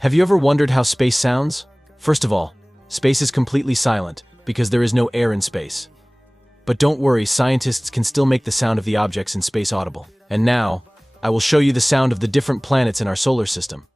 Have you ever wondered how space sounds? First of all, space is completely silent because there is no air in space. But don't worry, scientists can still make the sound of the objects in space audible. And now, I will show you the sound of the different planets in our solar system.